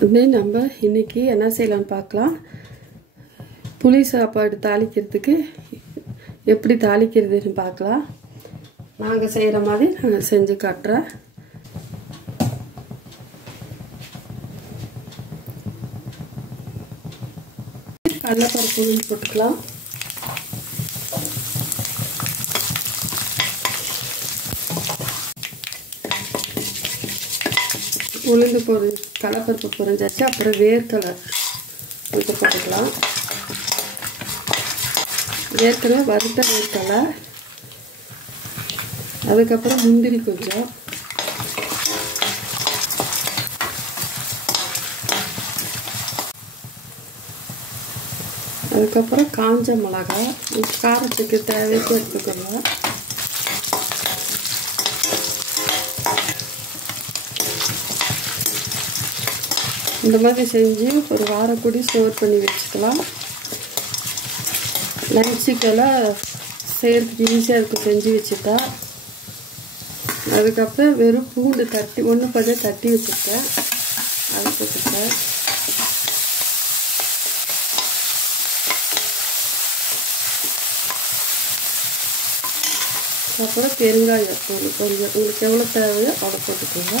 வந்து நம்ம இன்றைக்கி என்ன செய்யலான்னு பார்க்கலாம். புளி சாப்பாடு தாளிக்கிறதுக்கு எப்படி தாளிக்கிறதுன்னு பார்க்கலாம். நாங்கள் செய்கிற மாதிரி நான் செஞ்சு காட்டுறேன். கடலைப்பருப்பு உளுந்து போட்டுக்கலாம். உளுந்து கடலைப்பருப்பு பொரிஞ்சாச்சு. அப்புறம் வேர்க்கடலை கொஞ்சம் போட்டுக்கலாம். வேர்க்கடலை வறுத்த வேர்க்கடலை, அதுக்கப்புறம் முந்திரி கொஞ்சம், அதுக்கப்புறம் காஞ்ச மிளகாய் காரத்துக்கு தேவைக்கு எடுத்துக்கோங்க. இந்த மாதிரி செஞ்சு ஒரு வாரம் கூடி ஸ்டோர் பண்ணி வச்சுக்கலாம். லஞ்சுக்கெல்லாம் செய்கிறதுக்கு ஈஸியாக இருக்கும் செஞ்சு வச்சுட்டா. அதுக்கப்புறம் வெறும் பூண்டு தட்டி 1 தட்டி வச்சுருக்கேன், அதை போட்டுட்டேன். அப்புறம் பெருங்காயம் கொஞ்சம் உங்களுக்கு எவ்வளோ தேவையோ அவ்வளோ போட்டுக்கோங்க.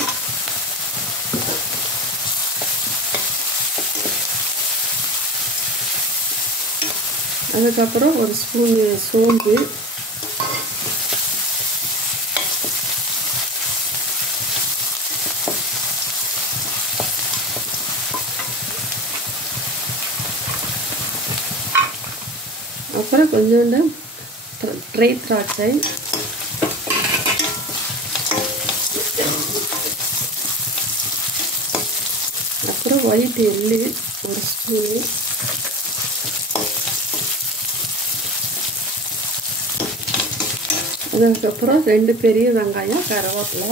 அதுக்கப்புறம் ஒரு ஸ்பூன் சோம்பு, அப்புறம் கொஞ்சோண்டு ட்ரை திராட்சை, அப்புறம் ஒயிட் எள்ளு ஒரு ஸ்பூனு, அதுக்கப்புறம் 2 பெரிய வெங்காயம், கருவேப்பிலை,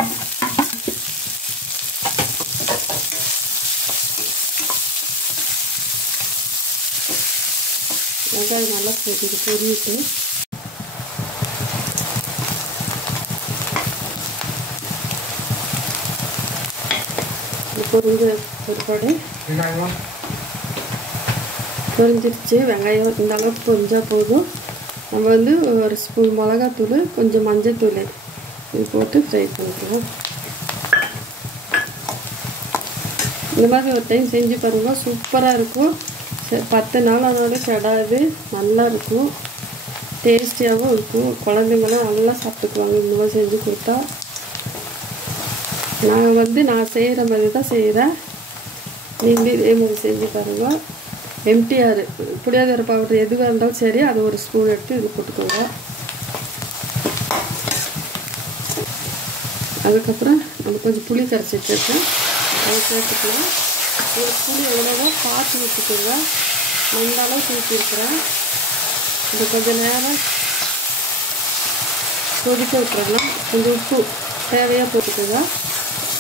வெங்காயம் நல்லா பொரியிட்டு பொரிஞ்ச ஒருபாடு பொரிஞ்சிருச்சு. வெங்காயம் இந்த அளவுக்கு பொரிஞ்சால் போதும். நம்ம வந்து ஒரு ஸ்பூன் மிளகாத்தூள், கொஞ்சம் மஞ்சத்தூள் இது போட்டு ஃப்ரை பண்ணிக்கலாம். இந்த மாதிரி ஒரு டைம் செஞ்சு பாருங்கள், சூப்பராக இருக்கும். 10 நாள் ஆனாலும் கெடாது, நல்லா இருக்கும், டேஸ்டியாகவும் இருக்கும். குழந்தைங்களும் நல்லா சாப்பிட்டுக்குவாங்க இந்த மாதிரி செஞ்சு கொடுத்தா. நான் செய்கிற மாதிரி தான் செய்கிறேன், நீங்களும் இதே மாதிரி செஞ்சு பாருங்கள். எம்டிஆர் புளியோதரை பவுடர் எதுவாக இருந்தாலும் சரி, அது ஒரு ஸ்பூன் எடுத்து இது போட்டுக்கோங்க. அதுக்கப்புறம் நம்ம கொஞ்சம் புளி கரைச்சி வச்சுருக்கேன், அதை சேர்த்துக்கலாம். ஒரு புளி எவ்வளோவோ பார்த்து வச்சுக்கோங்க. அந்த அளவுக்கு ஊற்றிருக்கிறேன். இது கொஞ்சம் நேரம் கொதிக்க விட்டுறலாம். கொஞ்சம் உப்பு தேவையாக போட்டுக்கோங்க.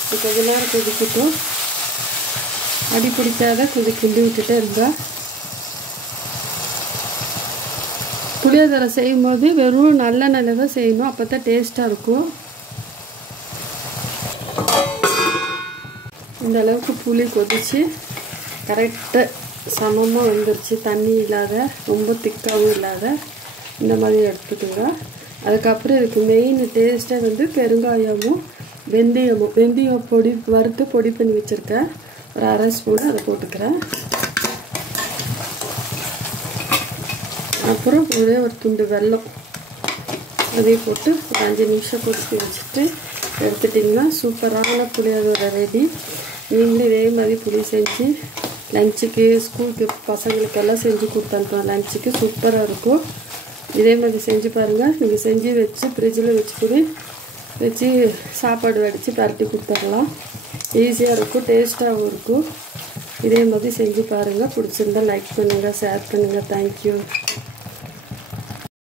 இது கொஞ்சம் நேரம் கொதிக்கட்டும். அடி பிடிக்காத கிண்டி விட்டுட்டே இருந்தா. புளியோதரை செய்யும்போது வெறும் நல்லெண்ணெயில் தான் செய்யணும், அப்போ தான் டேஸ்ட்டாக இருக்கும். இந்த அளவுக்கு புளி கொதிச்சு கரெக்டாக சமமாக வந்துருச்சு. தண்ணி இல்லாத, ரொம்ப திக்காகவும் இல்லாத, இந்த மாதிரி எடுத்துக்கோங்க. அதுக்கப்புறம் இதுக்கு மெயின் டேஸ்ட்டாக வந்து பெருங்காயமும் வெந்தயம் வறுத்து பொடி பண்ணி வச்சுருக்கேன், ஒரு 1/2 ஸ்பூன் அதை போட்டுக்கிறேன். அப்புறம் ஒரே ஒரு துண்டு வெல்லம் அதையும் போட்டு ஒரு 5 நிமிஷம் கொதிக்க வச்சுட்டு எடுத்துட்டிங்கன்னா சூப்பரான புளியோதரை ரெடி. நீங்களும் இதே மாதிரி புளி செஞ்சு லஞ்சுக்கு, ஸ்கூலுக்கு பசங்களுக்கெல்லாம் செஞ்சு கொடுத்தனுப்போம். லஞ்சுக்கு சூப்பராக இருக்கும். இதே மாதிரி செஞ்சு பாருங்கள். நீங்கள் செஞ்சு வச்சு ஃப்ரிட்ஜில் வச்சு சாப்பாடு வடித்து பரட்டி கொடுத்துடலாம். ஈஸியாக இருக்கும், டேஸ்ட்டாகவும் இருக்கும். இதே மாதிரி செஞ்சு பாருங்கள். பிடிச்சிருந்தால் லைக் பண்ணுங்கள், ஷேர் பண்ணுங்கள். தேங்க்யூ.